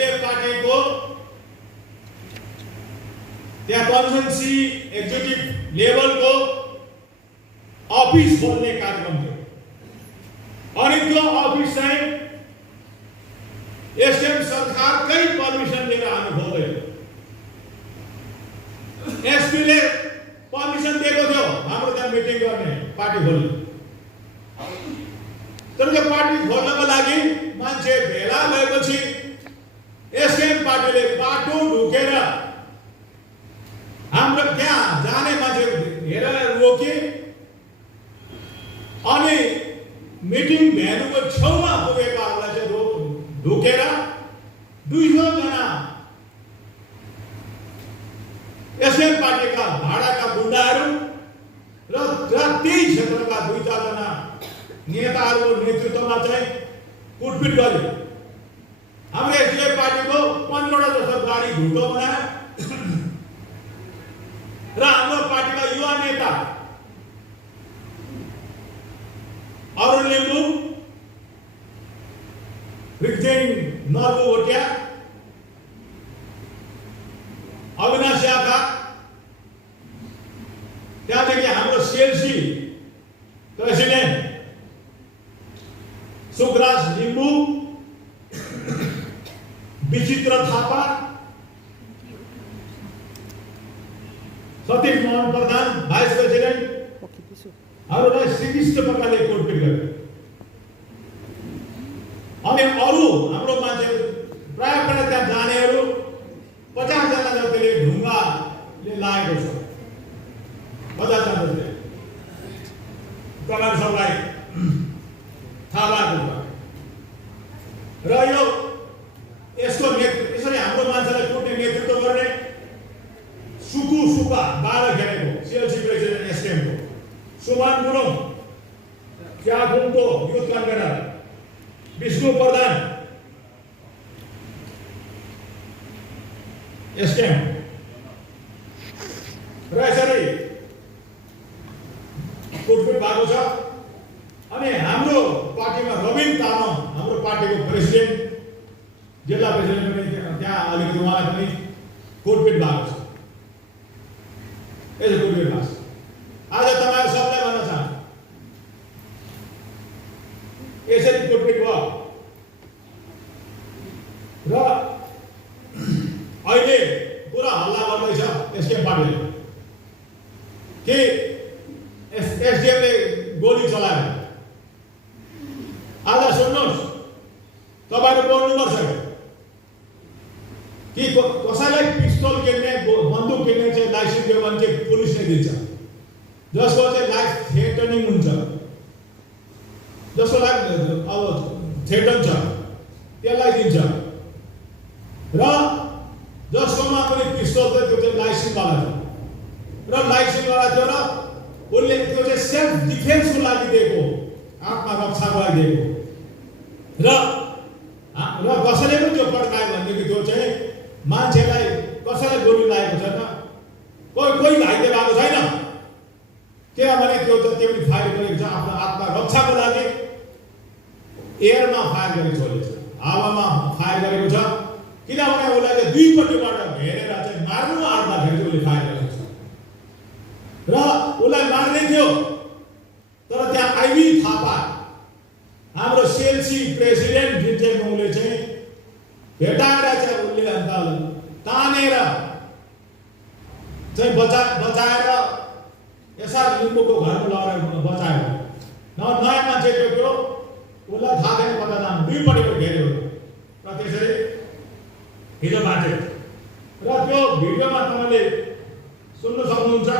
SDF पार्टीको त्यहाँ कन्भेन्सी executive लेभलको अफिस खोल्ने कार्यक्रम थियो। अनि त्यो अफिस चाहिँ एसडीएफ सरकारकै पर्मिसन लिएर हामी खोल्दै एसपीले पर्मिसन दिएको थियो हाम्रो त्यहाँ मिटिङ गर्ने पार्टी खोल्ने। तर त्यो पार्टी खोल्नको लागि मान्छे भेला भएपछि एसडीएफ पार्टीले बाटो ढुकेर हाम्रो त्यहाँ जाने मान्छे हेरेर रोके अनि मिटिङ भेन्यूको छेउमा पुगेकाहरूलाई चाहिँ ढुकेर 200 जना एसडीएफ पार्टीका भाडाका गुण्डाहरू र त्यही क्षेत्रका 2-4 जना नेताहरूको नेतृत्वमा चाहिँ कुटपिट गर्यो। हाम्रो एसडीएफ पार्टीको 15 जस्तो गाडी ढुटो बनायो र हाम्रो पार्टीका युवा नेता अरुण लिम्बू, रिक्जेन नर्बु भोटिया, अविनाश याका, त्यहाँदेखि हाम्रो सीएलसी प्रेसिडेन्ट सुखराज लिम्बू, विचित्र थापा, सतीश मोहन प्रधान भाइस प्रेसिडेन्ट हरूलाई श्रीकृष्ण प्रकारले कोटपिट गर्यो। अनि अरू हाम्रो मान्छे प्रायः प्रायः त्यहाँ जानेहरू 50 जना जतिले ढुङ्गाले लागेको छ। 50 जना जतिले कमान सबलाई थाहा भएको छ। र यो यसको यसरी हाम्रो मान्छेलाई कुट्ने नेतृत्व गर्ने सुका 12 खेलेको सीएलसी प्रेसिडेन्ट एसडीएमको सुमान गुरुङ, क्याकुङको youth convener Vishnu Pradhan SDM र यसरी कुटपिट भएको छ। अनि हाम्रो पार्टीमा रविन तामाङ हाम्रो पार्टीको प्रेसिडेन्ट जिल्ला प्रेसिडेन्ट पनि त्यहाँ अलिकति उहाँलाई पनि कुटपिट भएको छ। यसो कुटपिट भएको छ। आज तपाईहरु सबलाई भन्न चाहन्छु यसरी कुटपिट भयो र अहिले पुरा हल्ला गर्दैछ एसडीएफ पार्टीले कि एसडीएफले गोली चलायो। आज सुन्नुहोस्, तपाईहरु बोल्नुपर्छ कि कसैलाई पिस्तोल किन्ने बन्दुक किन्ने चाहिँ लाइसेन्स दियो भने चाहिँ पुलिसले दिन्छ, जसको चाहिँ लाइफ थ्रेटनिङ हुन्छ, जसको लाइफ अब थ्रेटन छ त्यसलाई दिन्छ र जसकोमा पनि पिस्तोल थियो त्यो चाहिँ लाइसेन्स वाला थियो र लाइसेन्स वाला थियो र उसले त्यो चाहिँ सेल्फ डिफेन्सको लागि दिएको, आत्मरक्षाको लागि दिएको र कसैले पनि त्यो पड्कायो भनेदेखि त्यो चाहिँ मान्छेलाई कसैलाई गोली लागेको छैन, कोही घाइते भएको छैन। किनभने त्यो जति पनि फायर गरेको छ आफ्नो आत्मरक्षाको लागि एयरमा फायर गरेको छ, हावामा फायर गरेको छ। किनभने उसलाई चाहिँ दुईपट्टिबाट घेरेर चाहिँ मार्नु आँट्दाखेरि उसले फायर गरेको छ र उसलाई मार्ने थियो। तर त्यहाँ आइबी थापा हाम्रो सीएलसी प्रेसिडेन्ट जुन चाहिँ उसले चाहिँ भेटाएर चाहिँ उसले अन्त तानेर चाहिँ बचाएर एसआर लिम्बूको घरमा लगेर बचायो। नयाँ मान्छे त्यो उसलाई थाहा छैन पता नाम दुईपट्टिबाट घेर्यो र त्यसरी हिजो बाँच्यो। र त्यो भिडियोमा तपाईँले सुन्न सक्नुहुन्छ,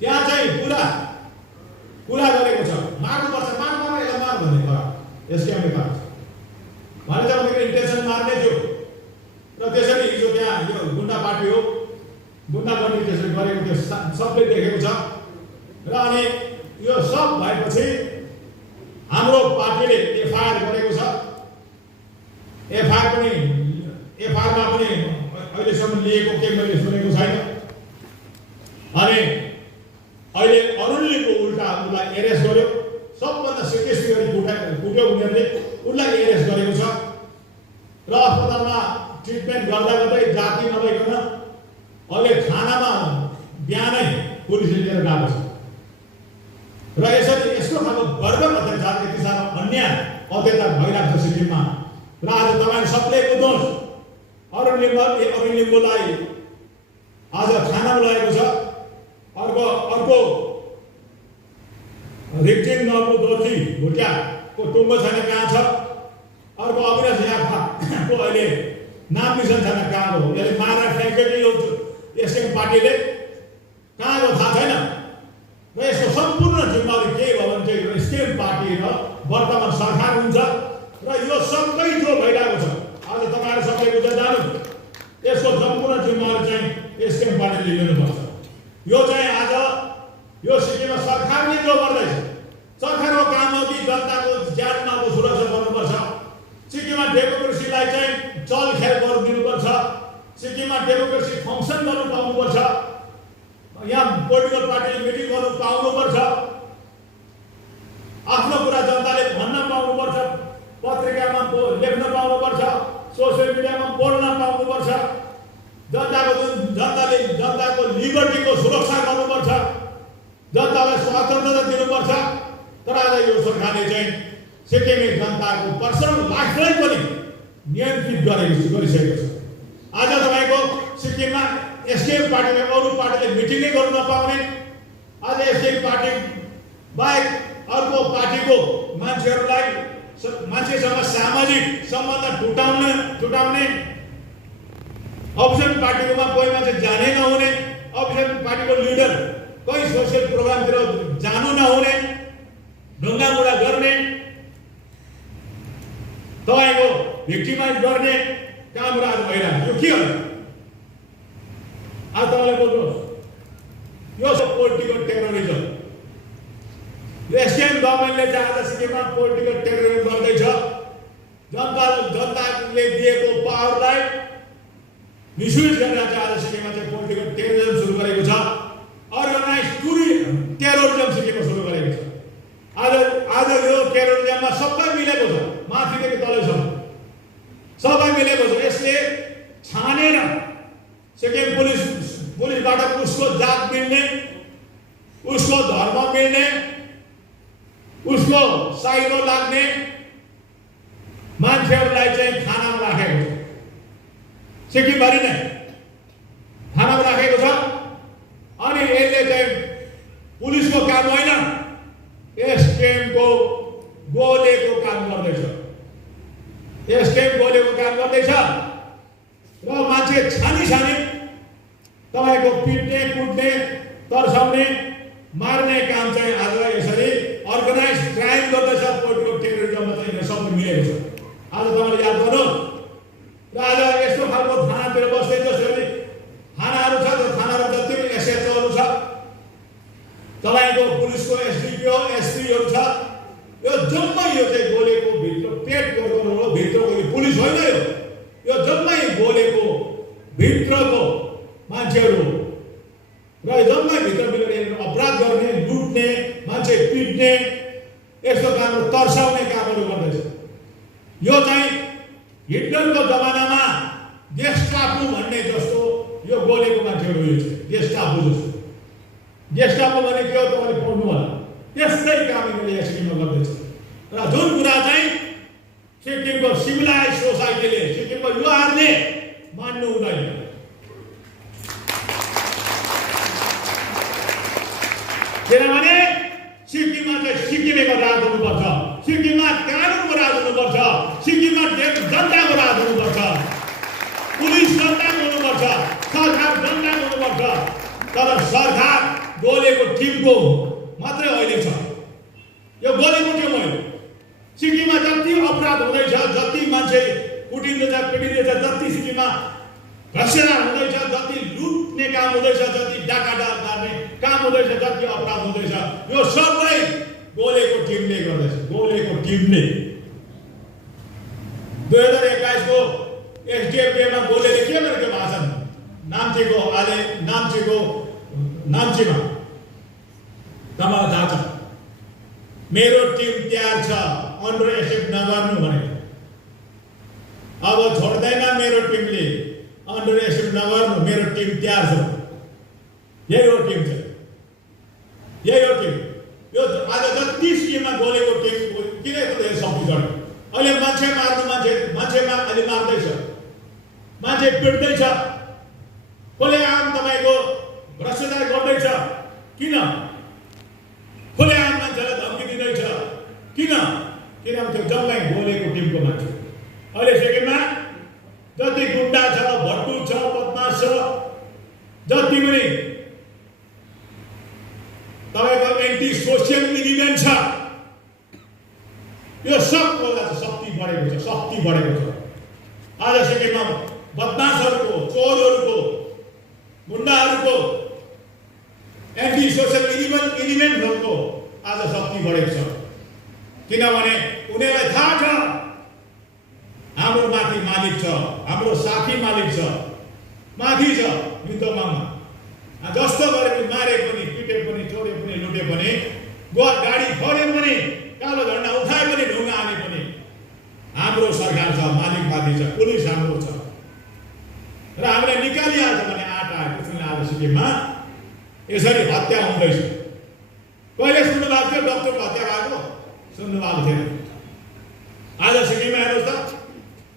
त्यहाँ चाहिँ कुरा गरेको छ मार्नुपर्छ, मार भन्ने कुरा एसडीएमले गर्छ भने चाहिँ उनीहरूको इन्टेन्सन मार्ने थियो। र त्यसरी हिजो त्यहाँ यो गुन्डा पार्टी हो, गुन्डागर्दी त्यसरी गरेको त्यो सबले देखेको छ। र अनि यो सब भएपछि हाम्रो पार्टीले एफआईआर गरेको छ। एफआईआरमा पनि अहिलेसम्म लिएको केही मैले सुनेको छैन। अनि अहिले अरुणले उल्टा उसलाई एरेस्ट गर्यो, सबभन्दा सिरियसली गरी कुट्यो उनीहरूले, उसलाई एरेस्ट गरेको छ। र अस्पतालमा ट्रिटमेन्ट गर्दा गर्दै जाति नभइकन अहिले खानामा बिहानै पुलिसले लिएर गएको छ र यसरी यस्तो खालको बर्बर अत्याचार यति साह्रो अन्याय अत्याचार भइरहेको छ सिक्किममा र आज तपाईँ सबले बुझ्नुहोस् अरुण लिम्बूलाई आज खानामा लगेको छ अर्को रिक्टिङ नबु दोर्जी भुटियाको टुङ्गो छैन कहाँ छ अर्को अविनाश यापाको अहिले नाम निशान छैन कहाँ हो यसले मारेर फ्याँकेकै हो एसकेएम पार्टीले कहाँ हो थाहा छैन र यसको सम्पूर्ण जिम्मेवारी के भयो भने चाहिँ एसकेएम पार्टी र वर्तमान सरकार हुन्छ र यो सबै जो भइरहेको छ आज तपाईँहरू सबैले बुझ्दै जानु यसको सम्पूर्ण जिम्मेवारी चाहिँ एसकेएम पार्टीले लिनुपर्छ यो चाहिँ आज यो सिक्किममा सरकारले जो गर्दैछ सरकारको काम हो कि जनताको ज्यान मालको सुरक्षा गर्नुपर्छ सिक्किममा डेमोक्रेसीलाई चाहिँ चलखेल गरिदिनुपर्छ सिक्किममा डेमोक्रेसी फङ्सन गर्नु पाउनुपर्छ यहाँ पोलिटिकल पार्टीले मिटिङ गर्नु पाउनुपर्छ आफ्नो कुरा जनताले भन्न पाउनुपर्छ पत्रिकामा लेख्न पाउनुपर्छ सोसियल मिडियामा बोल्न पाउनुपर्छ जनताको लिबर्टीको सुरक्षा गर्नुपर्छ जनतालाई स्वतन्त्रता दिनुपर्छ तर आज यो सरकारले चाहिँ सिक्किमे जनताको पर्सनल लाइफलाई पनि नियन्त्रित गरिसकेको छ आज तपाईँको सिक्किममा एसकेएम पार्टीले अरू पार्टीले मिटिङै गर्नु नपाउने आज एसकेएम पार्टी बाहेक अर्को पार्टीको मान्छेसँग सामाजिक सम्बन्ध टुटाउने अपोजिसन पार्टीकोमा कोही मान्छे जानै नहुने अपोजिसन पार्टीको लिडर कोही सोसियल प्रोग्रामतिर जानु नहुने ढुङ्गामुढा गर्ने तपाईँको भिक्टिमाइज गर्ने कामहरू आज भइरहेको यो के हो आज तपाईँले बोल्नुहोस् यो सब पोलिटिकल टेरोरिजम एसकेएम गभर्मेन्टले चाहिँ आज सिक्किममा पोलिटिकल टेरोरिजम गर्दैछ जनताले दिएको पावरलाई मिसयुज गरेर चाहिँ आज सिक्किममा चाहिँ पोलिटिकल टेरोरिजम सुरु गरेको छ अर्गनाइज टेरोरिजम सिक्किममा सुरु गरेको छ आज यो टेरोरिजममा सबै मिलेको छ माथिदेखि तलसम्म सबै मिलेको छ यसले छानेर सिक्किम पुलिसबाट उसको जात मिल्ने उसको धर्म मिल्ने उसको साइलो लाग्ने मान्छेहरूलाई चाहिँ खानामा राखेको छ सिक्किमभरि नै खानामा राखेको छ अनि यसले चाहिँ पुलिसको काम होइन एसकेएमको गोलेको काम गर्दैछ एसकेएम गोलेको काम गर्दैछ र मान्छे छानी तपाईँको पिट्ने कुट्ने तर्साउने मार्ने काम चाहिँ आज यसरी अर्गनाइज क्राइम गर्दैछ पोलिटिकल टेरोरिजममा चाहिँ सबै मिलेको छ आज तपाईँले याद गर्नुहोस् र आज यस्तो खालको थानातिर बस्दै जसरी थानाहरू छ त्यो थानाहरू जति पनि एसएचओहरू छ तपाईँको पुलिसको एसडिपिओ एसपीहरू छ यो जम्मै यो चाहिँ गोलेको भित्र पेट गोर्खो भित्रको यो पुलिस होइन यो जम्मै गोलेको भित्रको मान्छेहरू र जम्मै भित्र मिलेर अपराध गर्ने लुट्ने मान्छे पिट्ने यस्तो कामहरू तर्साउने कामहरू गर्दैछ यो चाहिँ हिटलरको जमानामा गेस्टापो भन्ने जस्तो यो गोलेको मान्छेहरू यो छ गेस्टापो जस्तो गेस्टापो भने के हो तपाईँले पढ्नु होला त्यस्तै काम यिनीहरूले सिक्किममा गर्दैछ र जुन कुरा चाहिँ सिक्किमको सिभिलाइज सोसाइटीले सिक्किमको युवाहरूले मान्नु हुँदैन किनभने सिक्किममा चाहिँ सिक्किमेको राज हुनुपर्छ सिक्किममा कानुनको राज हुनुपर्छ सिक्किममा जनताको राज हुनुपर्छ पुलिस जनताको हुनुपर्छ सरकार जनताको हुनुपर्छ तर सरकार गोलेको टिमको मात्रै अहिले छ यो गोलेको टिम हो सिक्किममा जति अपराध हुँदैछ जति मान्छे कुटिँदैछ पिटिँदैछ जति सिक्किममा भ्रष्टाचार हुँदैछ जति लुट्ने काम हुँदैछ जति डाकाडाल गर्ने काम हुँदैछ जति अपराध हुँदैछ यो सबै गोलेको टिमले गर्दैछ गोलेको टिमले 2021 को एसडिएफमा गोलेले के गरेको भाषण नाम्चीमा तपाईलाई थाहा छ मेरो टिम तयार छ अन्डर एसेप्ट नगर्नु भनेको अब छोड्दैन मेरो टिमले, अन्डर एस्टिमेट नगर्नु, मेरो टिम तयार छ। यही हो टिम चाहिँ, यही हो टिम। यो आज जति स्किममा बोलेको टिम किन यत्रो शक्ति गर्नु? अहिले मान्छे मार्नु, मान्छेमा अहिले मार्दैछ, मान्छे पिट्दैछ, खुलेआम तपाईँको भ्रष्टाचार गर्दैछ। किन? खुलेआम मान्छेलाई धम्की दिँदैछ। किन? किनभने त्यो जम्मै बोलेको टिमको मान्छे। अहिले सिक्किममा जति गुन्डा छ, भट्टु छ, बदमास छ, जति पनि तपाईँको एन्टी सोसियल इलिमेन्ट छ, यो सबको शक्ति बढेको छ, शक्ति बढेको छ। आज सिक्किममा बदमासहरूको, चोरहरूको, गुन्डाहरूको, एन्टी सोसियल इलिमेन्टहरूको आज शक्ति बढेको छ। किनभने उनीहरूलाई थाहा छ हाम्रो माथि मालिक छ, हाम्रो साथी मालिक छ, माथि छ युद्धमा। जस्तो गरे पनि, मारे पनि, पिटे पनि, चोरे पनि, लुटे पनि, गाडी फोडे पनि, कालो झन्डा उठाए पनि, ढुङ्गा हाने पनि हाम्रो सरकार छ, मालिक माथि छ, पुलिस हाम्रो छ र हामीले निकालिहाल्छ भने आँट आएको छैन। आज सिक्किममा यसरी हत्या हुँदैछ। कहिले सुन्नु भएको थियो डक्टरको हत्या भएको? सुन्नु भएको थिएन। आज सिक्किममा हेर्नुहोस् त,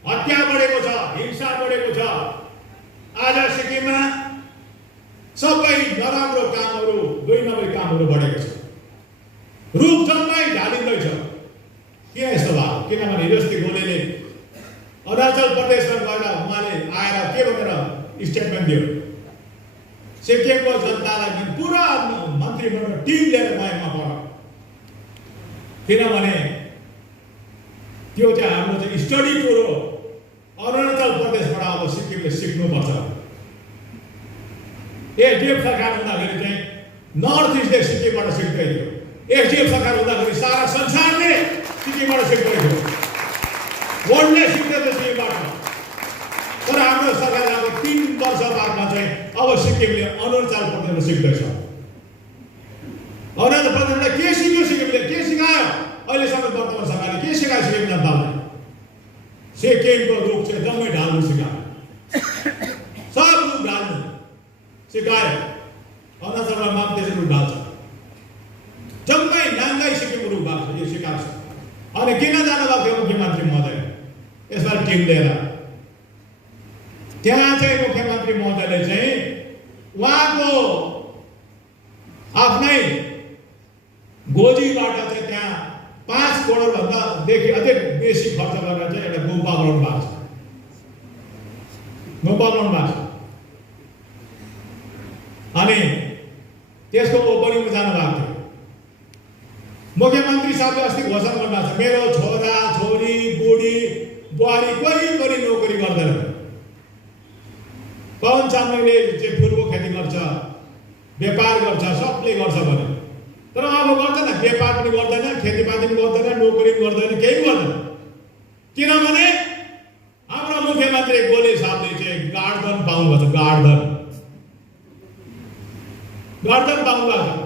हत्या बढेको छ, हिंसा बढेको छ। आज सिक्किममा सबै नराम्रो कामहरू, दुई नम्बरी कामहरू बढेको छ। रूप जम्मै ढालिँदैछ। किन यस्तो भयो? किनभने हिजोस्ती गोलेले अरुणाचल प्रदेशमा गएर उहाँले आएर के भनेर स्टेटमेन्ट दियो? सिक्किमको जनतालाई पुरा मन्त्रीमण्डल टिम लिएर गएमा पर्यो। किनभने त्यो चाहिँ हाम्रो चाहिँ स्टडी कुरो अरुणाचल प्रदेशबाट अब सिक्किमले सिक्नुपर्छ। एसडिएफ सरकार हुँदाखेरि चाहिँ नर्थ इस्टले सिक्किमबाट सिक्दै थियो। एसडिएफ सरकार हुँदाखेरि सारा संसारले सिक्किमबाट सिक्दै थियो, वर्ल्डले सिक्दै थियो सिक्किमबाट। तर हाम्रो सरकारले अब 3 वर्ष बादमा चाहिँ अब सिक्किमले अरुणाचल प्रदेशबाट सिक्दैछ। अरुणाचल प्रदेशबाट के सिक्यो? सिक्किमले के सिकायो? अहिलेसम्म वर्तमान सरकारले के सिकायो सिक्किम जनतालाई? सिक्किमको रूप चाहिँ जम्मै ढाल्नु सिकायो, सब रूप ढाल्नु सिकायो। अरुणाचलमा मात्र त्यसरी रूप ढाल्छ, जम्मै नाङ्गै सिक्किमको रूप भएको छ, यो सिकाएको छ। अनि किन जानुभएको थियो मुख्यमन्त्री महोदय यसमा टिम लिएर? त्यहाँ चाहिँ मुख्यमन्त्री महोदयले चाहिँ उहाँको आफ्नै गोजीबाट चाहिँ त्यहाँ 5 करोडभन्दादेखि अझै बेसी खर्च गरेर चाहिँ एउटा गुम्बा बनाउनु भएको छ। गुम्बा बनाउनु भएको छ। अनि त्यसको ओपनिङमा जानुभएको थियो। मुख्यमन्त्री साहबले अस्ति घोषणा गर्नुभएको छ, मेरो छोरा छोरी बुढी बुहारी कोही पनि नोकरी गर्दैन। पवन चामलिङले चाहिँ फुलको खेती गर्छ, व्यापार गर्छ, सबले गर्छ भने, तर अब गर्दैन, व्यापार पनि गर्दैन, खेतीपाती पनि गर्दैन, नोकरी पनि गर्दैन, केही गर्दैन। किनभने हाम्रो मुख्यमन्त्री गोले साहबले चाहिँ गार्डन पाउनुभएको छ, गार्डन पाउनुभएको छ।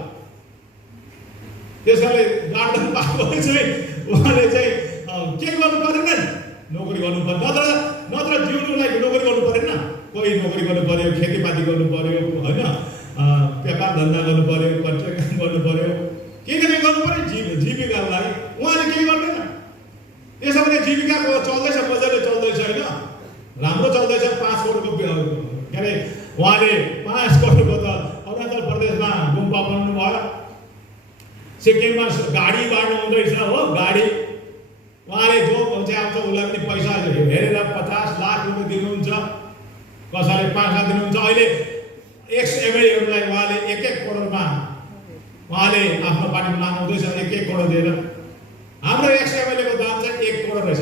त्यसैले गार्डन पाएको चाहिँ उहाँले चाहिँ के गर्नु परेन? नोकरी गर्नु पर्यो। नत्र जिउनुलाई नोकरी गर्नु परेन। कोही नोकरी गर्नु पर्यो, खेतीपाती गर्नु पर्यो, होइन, व्यापार धन्दा गर्नु पर्यो, कन्स्ट्रक्सन गर्नु पर्यो, के गर्नु पर्यो जीविकाको लागि। उहाँले केही गर्दैन। त्यसो भने जीविकाको चल्दैछ, मजाले चल्दैछ, होइन, राम्रो चल्दैछ। 5 करोडको के अरे उहाँले 5 करोडको त अरुणाचल प्रदेशमा गुम्बा बनाउनु भयो। सिक्किममा गाडी बाँड्नु हुँदैछ, हो, गाडी। उहाँले जो चाहिँ आउँछ उसलाई पनि पैसा हेरेर 50 लाख रुपियाँ दिनुहुन्छ, कसैले 5 लाख दिनुहुन्छ। अहिले एक्स एमएलएहरूलाई उहाँले 1-1 करोडमा उहाँले आफ्नो पार्टीमा लानुहुँदैछ, 1-1 करोड दिएर। हाम्रो एक्स एमएलएको दाम चाहिँ 1 करोड रहेछ।